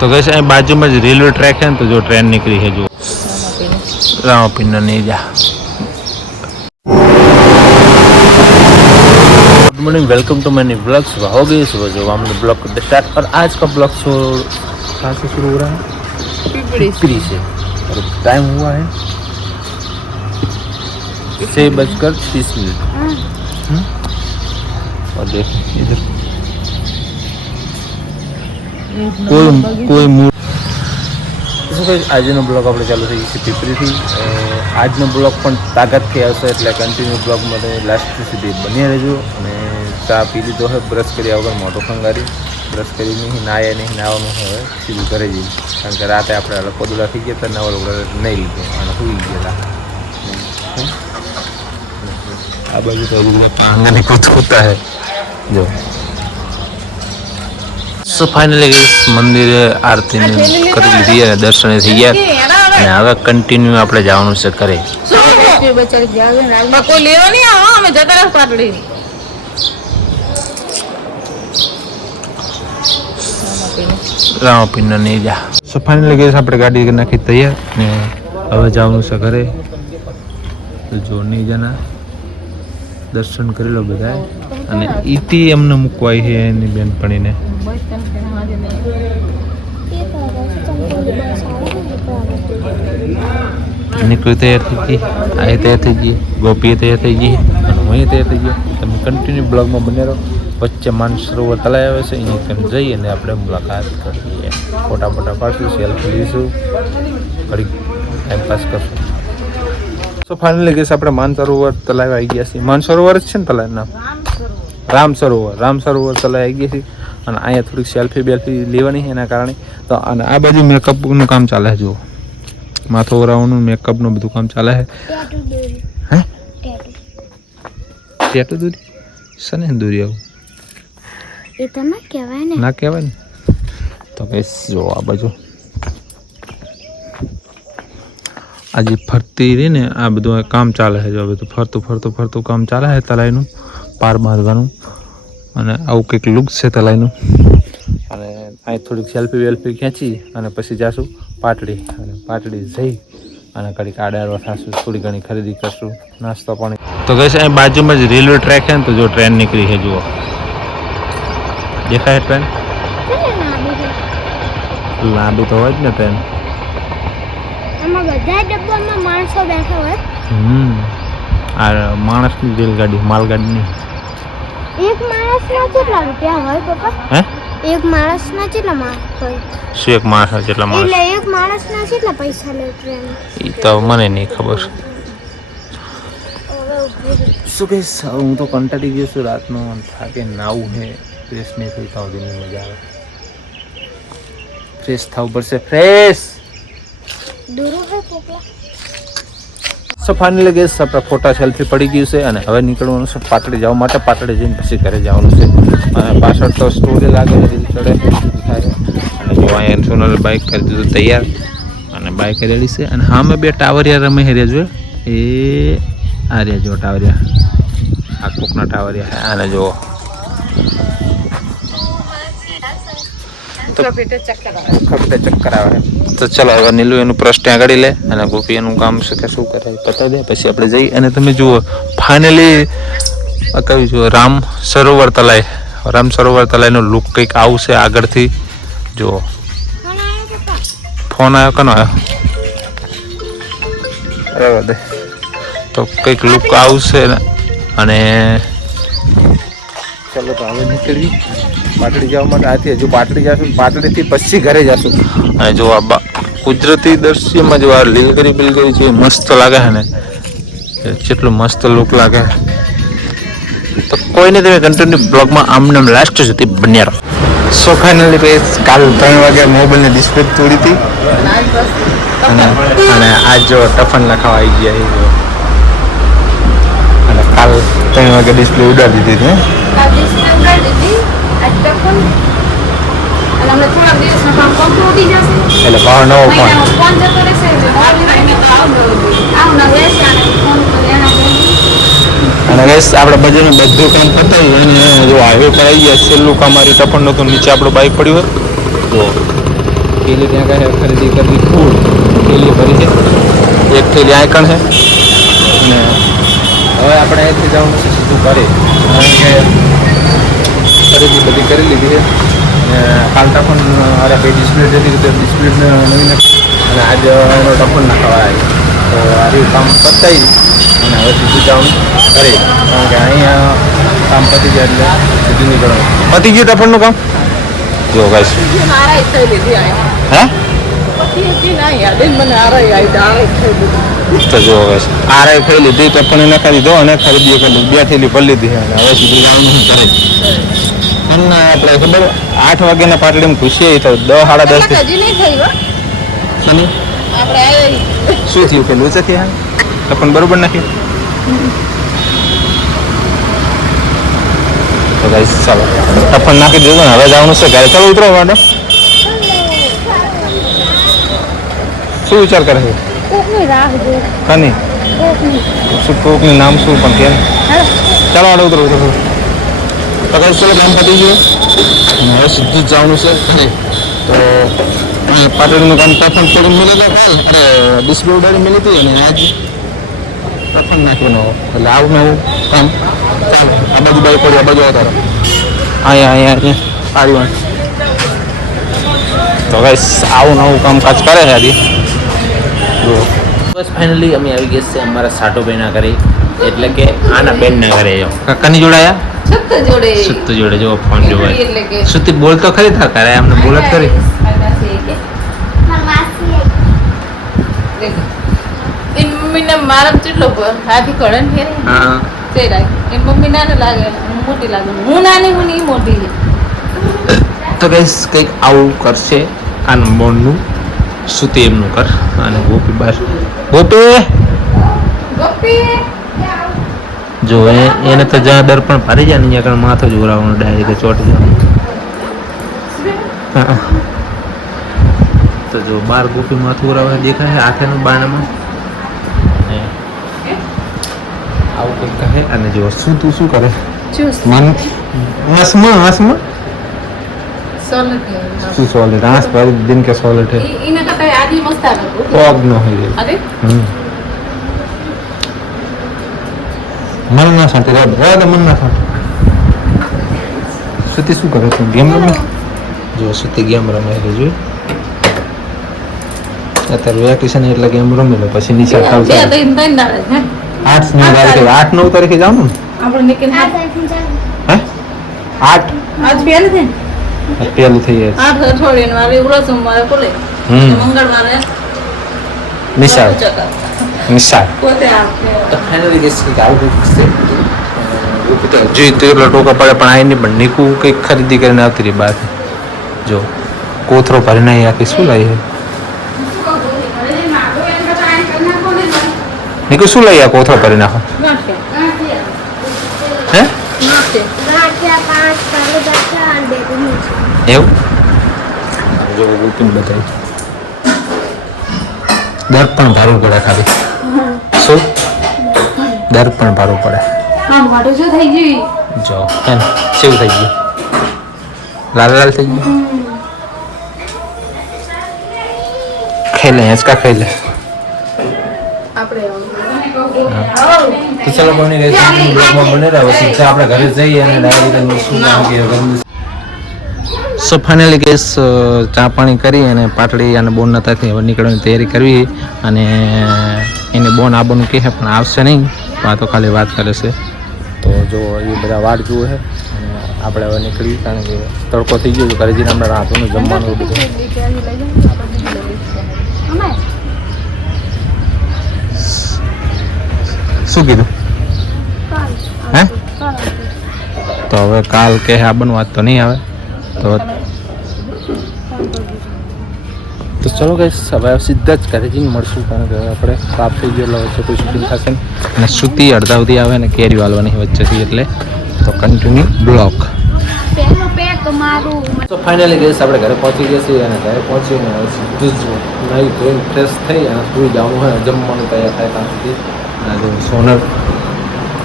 तो कैसे बाजू में रेलवे ट्रैक है तो जो ट्रेन निकली है जो रामापीना नहीं जा। Good morning, welcome to many blog. सुबह हो गई, सुबह जो हमने ब्लॉग को स्टार्ट। और आज का ब्लॉग कहाँ से शुरू हो रहा है? पिपरी से। और टाइम हुआ है 6:30। और देखिए इधर કોઈ મૂળ આજનો બ્લોગ આપણે ચાલુ થઈ ગઈ પીપરીથી। આજનો બ્લોગ પણ તાકાતથી આવશે એટલે કન્ટિન્યુ બ્લોગ માટે લાસ્ટ સુધી બની રહેજો। અને ચા પી લીધો હોય, બ્રશ કર્યા વગર મોઢું ખંગારી, બ્રશ કરી નહીં, નાયા નહીં, નાવાનું હવે સીધું ઘરે જઈએ, કારણ કે રાતે આપણે લકોદુડા થઈ ગયા હતા, નવલ નહીં લીધો અને સુઈ ગયેલા। આ બાજુ તો આંગણે કૂદકૂદતા હે જો। સો ફાઇનલી મંદિરે આરતી કરી લીધી અને દર્શન થઈ ગયા અને હવે કન્ટિન્યુ આપણે જવાનું છે ઘરે। રામાપીના નહીં જા। સો ફાઇનલી ગઈ આપણે ગાડી નાખી તૈયાર ને હવે જવાનું છે ઘરે। જો નહીં જાના દર્શન કરી લો બધા। અને ઈથી એમને મૂકવાય છે એની બેનપણીને। નીકળી તૈયાર થઈ ગઈ, આ તૈયાર થઈ ગઈ, ગોપી તૈયાર થઈ ગઈ અને હું તૈયાર થઈ ગયો। તમે કન્ટિન્યુ બ્લોગમાં બને રહો। વચ્ચે માનસરોવર તળાવ આવે છે, અહીંયા તમે જઈએ અને આપણે મુલાકાત કરીએ, ફોટા ફોટા પાડશું, સેલ્ફી લઈશું, ઘડી ટાઈમપાસ કરશું। તો ફાઇનલી ગેસ આપણે માનસરોવર તળાવ આવી ગયા છીએ। માનસરોવર જ છે ને તળાવ નામ? રામ સરોવર તળાવ આવી ગયા છીએ। અને અહીંયા થોડીક સેલ્ફી બેલ્ફી લેવાની છે એના કારણે। તો અને આ બાજુ મેકઅપનું કામ ચાલે છે, જુઓ માથું ઓરાવવાનું મેકઅપનું બધું કામ ચાલે છે। હે ટેટુ દોરી સને દોરી આવું એ તો ના કહેવાય ને, ના કહેવાય ને। તો ગેસ જો આ બાજુ આજે ફરતી રહી ને આ બધું કામ ચાલે છે। જો બધું ફરતું કામ ચાલે છે તલાઈનું પાર બાંધવાનું। અને આવું કંઈક લુક છે તલાઈનું। અને અહીં થોડીક સેલ્ફી વેલ્ફી ખેંચી અને પછી જાશું પાટડી। અને પાટડી જઈ અને ઘડીક આડારવા થશું, થોડી ઘણી ખરીદી કરશું, નાસ્તો પાણી। તો કહીશ અહીં બાજુમાં જ રેલવે ટ્રેક છે ને તો જો ટ્રેન નીકળી છે, જુઓ દેખાય ટ્રેન? લાંબી તો હોય જ ને ટ્રેન। આમાં બધા ડબ્બામાં માણસો બેઠા હોય। આ માણસની રેલગાડી, માલગાડીની। એક માણસના કેટલા રૂપિયા હોય પપ્પા? હે એક માણસના કેટલા હોય? શું એક માણસના કેટલા માણસ? એટલે એક માણસના કેટલા પૈસા લે ટ્રેન? એ તો મને નહીં ખબર। શું કહીશ, હું તો કંટાળી ગયો છું રાતનો, થાકે નાવું છે, ફ્રેશ નહીં થઈ થાવ નહીં મજા આવે, ફ્રેશ થવું પડશે, ફ્રેશ દૂરો હે પોપલા। સો ફાઇનલી ગેસ આપણે ફોટા સેલ્ફી પડી ગયું છે અને હવે નીકળવાનું છે પાટડી જવા માટે। પાટડી જઈને પછી ઘરે જવાનું છે। અને પાછળ તો સ્ટોરી લાગે છે, રીલ ચડે થાય। અને જો અહીંયા સોનલ બાઇક કરી દીધું તૈયાર અને બાઇક રેડી છે। અને હા મેં બે ટાવરિયા રમે હેર્યા જો, એ આ રહ્યા જો ટાવરિયા, આ કોકના ટાવરિયા આને જુઓ। ચક્કર આવે। તો ચલો હવે નીલુ એનું પ્રશ્ન આગળ લે અને ગોપી એનું કામ છે કે શું કરે પતાવી દે, પછી આપણે જઈ। અને તમે જુઓ ફાઇનલી કહ્યું જુઓ રામ સરોવર તલાઈનો લુક કંઈક આવું છે આગળથી। જુઓ ફોન આવ્યો, કનો આવ્યો? દે તો કંઈક લુક આવું છે। અને ચલો તો હવે નીકળી પાટડી જવા માટે। આથી હજુ પાટડી જશું, પાટડીથી પછી ઘરે જશું। અને જો આ કુદરતી દ્રશ્યમાં જો આ લીલગરી બિલગરી છે મસ્ત લાગે છે ને, કેટલું મસ્ત લુક લાગે। તો કોઈ નહીં, તમે કન્ટિન્યુ બ્લોગમાં આમને લાસ્ટ સુધી બન્યા રહો। સો ફાઇનલી કાલ 3 વાગે મોબાઈલની ડિસ્પ્લે તોડી હતી અને આજ જો ટફન લખાવા આવી ગયા છે। અને કાલ 3 વાગે ડિસ્પ્લે ઉડાડી દીધી હતી। એટલે પાવર નવો ફોન અને ગેસ આપણે બજારનું બધું કામ પતાવ્યું અને જો હાઈવે પર આવી ગયા, છેલ્લું કામ મારી ટફન નહોતું, નીચે આપણું બાઇક પડ્યું હોય જો થેલી ત્યાં કહે ખરીદી કરવી ફૂલ થેલી ભરી છે, એક થેલી આઈકણ છે. અને હવે આપણે અહીંથી જવાનું છે સીધું કરે, કારણ કે ખરીદી બધી કરી લીધી છે. અને કાલ ટફન અરે ભાઈ ડિસ્પ્લે જતી રીતે ડિસ્પ્લે નવી નાખી અને આજે એનો ટફન નાખવા આવી, તો આ કામ પતાવી અને હવે સીધું જવાનું કરે, કારણ કે અહીંયા કામ પતી જાય એટલે સીધું નીકળવાનું. પતી ગયું ટફનનું કામ જો ગાઈસ. હે તો જો ગાઈસ આરાઈ થઈ લીધી, ટફન એને ખાલી દો અને ખરીદી કરી 2 થેલી ભરી લીધી અને હવે સીધું જવાનું કરે. અને આપણે ખબર 8 વાગ્યાના પાટડીમાં ઘૂસીએ તો 10 સાડા 10 શની શું થયું કે લોચા થયા ટફન બરોબર નાખ્યું. તો ગાઈસ ચાલો ટફન નાખી દીધું ને હવે જવાનું છે ઘરે. ચાલો ઉતરો મેડમ. શું વિચાર કરે છે કની શું કોકનું નામ શું પણ કેમ. ચાલો આડો ઉતરો ઉતરો. તો ગાઈસ ચલો કામ પતી ગયું અને હવે સીધું જ જવાનું છે. તો પાટડીનું કામ ટફન થોડું મિલી જાય કાલ, અરે ડિસ્પ્લે ઉડાડી મિલી હતી અને આજ ટફન નાખ્યું નવો એટલે આવું નવું કામ. ચાલો આ બાજુ બાઈક પડી, આ બાજુ આવતા અહીંયા સારી વાત. તો ગાઈસ આવું નવું કામકાજ કરે છે આજે. બસ ફાઇનલી અમે આવી ગયા છે અમારા સાટોભાઈના ઘરે, એટલે કે આના બેનના ઘરે. જો કાકાની જોડાયા સુત્ત જોડે જો ફોન જોવાય. સુત્તી બોલ તો ખરી થા કરે અમને બોલ જ કરી. તો ગાઈસ કંઈક આવું કરશે આના બોનનું સુતી એમનું કર. અને ગોપી બાર ગોપી જો એને તો જ્યાં દર પણ ફરી જાય ને ત્યાં આગળ માથો જોરાવાનું ડાયરેક્ટ ચોટી જવાનું. તો જો બાર ગોપી માથું ઉરાવે દેખાય છે આખેનું બાણામાં. આવું કંઈક કહે અને જો શું તું શું કરે મન આસમાં આસમાં શું સોલિડ આંસ પર દિન કે સોલિડ है पॉग नो है ये मन ना शांति रे बहुत मन ना शांति. सुती શું કરે છે ગેમ રમે જો સુતી ગેમ રમે છે જો અત્યારે વેકેશન એટલે ગેમ રમે લે પછી નીચે ખાવ છે 8-9 તારીખે જાવું ને આપણે નીકળ હે 8 આજ પહેલે છે પેલું થઈ જાય 8 અઠવાડિયાનું વારે ઉલા સોમવારે ખોલે મંગળવારે નિશાળ પોતે આપણે તો ફાઇનલી ગેસ કે આવું છે જી તેટલા ટોકા પડે પણ આઈ નહીં પણ નીકુ કંઈક ખરીદી કરીને આવતી રહી બહાર. જો કોથરો ભરીને આખી શું લાવી નીકુ શું લઈ આ કોથરો ભરી નાખો હે એવું જો રૂટીન બતાવી દર્પણ ભારું પડે ખાલી શું દર્પણ ભારું પડે જો કેમ કેવું થઈ ગયું લાલ લાલ થઈ ગયું. ખાઈ લે હિંચકા ખાઈ લે તો ચલો કોની ગઈ બ્લોગમાં બને રહ્યા સીધા આપણે ઘરે જઈએ અને ડાયરેક્ટ શું નામ કે સો ફાઇનલી ગેસ ચા પાણી કરી અને પાટડી અને બોન નતાથી હવે નીકળવાની તૈયારી કરવી અને એને બોન આવવાનું કહે પણ આવશે નહીં તો આ તો ખાલી વાત કરે છે. તો જો એ બધા વાટ જુએ છે અને આપણે હવે નીકળી કારણ કે તડકો થઈ ગયો ઘરે જઈને આપણે રાતનું જમવાનું બધું શું કીધું હે તો હવે કાલ કે આ બનવા તો નહીં આવે તો ચલો ગાઈસ હવે સીધા જ ઘરે જઈને મળશું કારણ કે આપણે સાફ થઈ ગયેલો વચ્ચે કોઈ શૂટિંગ થશે અને સૂતી અડધા સુધી આવે ને કેરી વાળવાની વચ્ચેથી એટલે તો કન્ટિન્યુ બ્લોક. તો ફાઇનલી ગેસ આપણે ઘરે પહોંચી ગયા છીએ અને ઘરે પહોંચીને સીધું જ નહીં ધોઈને ફ્રેશ થઈ અને સુઈ જવાનું હોય જમવાનું તૈયાર થાય ત્યાં સુધી અને જો સોનલ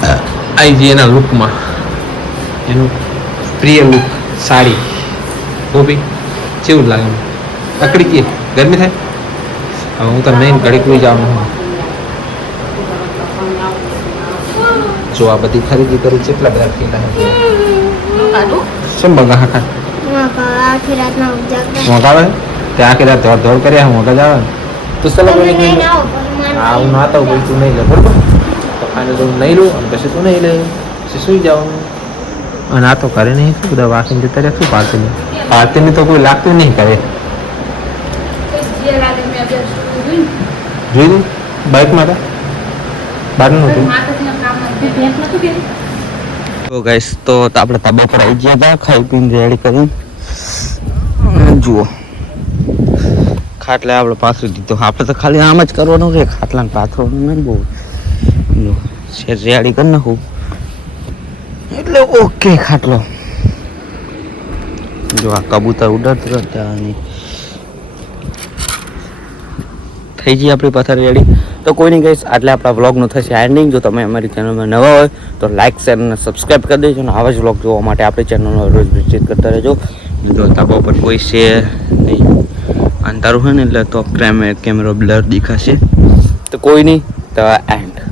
આવી જઈએ એના લુકમાં એનું પ્રિય લુક સાડી ગોપી કેવું લાગે અકડી ગઈ ગરમી થાય હવે હું તો નહીં ઘડીક લઈ જવાનું જો આ બધી ખરીદી કરી કેટલા બધા થયેલા શું બગા હા આખી રાતના ઉજાગરા મોગાવે ત્યાં આખી રાત ધોડ ધોડ કર્યા મગજ આવે ને તો ચલો તમે મને નહીં આવો પણ હા હું નાતા હું તું નહીં લે બરોબર તો ફાઇનલ હું નહીં લઉં અને પછી તું નહીં લે પછી સુઈ જવાનું અને આ તો કરે નહીં શું બધા વાસણ જતા રહ્યા શું પાર્ટીની તો કોઈ લાગતું નહીં કરે જોઈ બાઇકમાં હતા બહારનું હતું તો ગાઈસ તો આપણે તાબા પર આવી ગયા હતા ખાઈ પીને રેડી કરીને જુઓ ખાટલે આપણે પાથરી દીધો આપણે તો ખાલી આમ જ કરવાનું રે ખાટલાને પાથરવાનું નહીં બહુ શેર રેડી કરી નાખું એટલે ઓકે ખાટલો જો આ કબૂતર ઉડતા હતા અને થઈ જઈએ આપણી પથારી રેડી તો કોઈ નહીં ગઈશ એટલે આપણા વ્લોગનું થશે એન્ડિંગ જો તમે અમારી ચેનલમાં નવા હોય તો લાઇક શેર અને સબસ્ક્રાઈબ કરી દેજો અને આવા જ વ્લોગ જોવા માટે આપણી ચેનલનો રોજ વિઝિટ કરતા રહેજો જો તાબા પર કોઈ છે નહીં અંધારું હોય ને એટલે તો કેમેરો બ્લર દેખાશે તો કોઈ નહીં તો એન્ડ